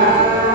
Amen.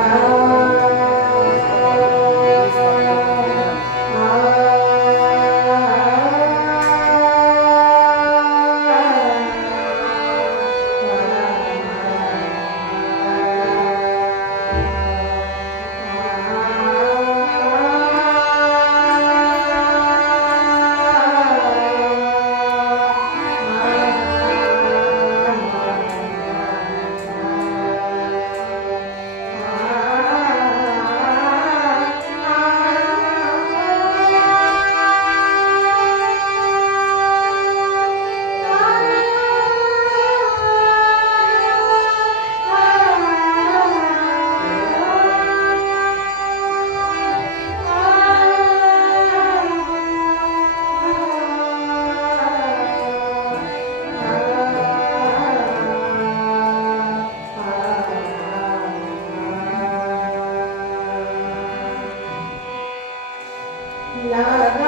Yeah.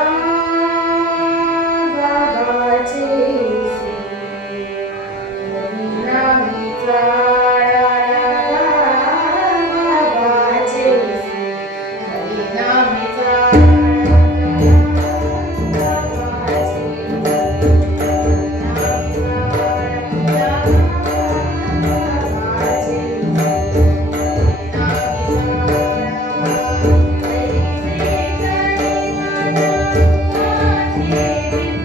day.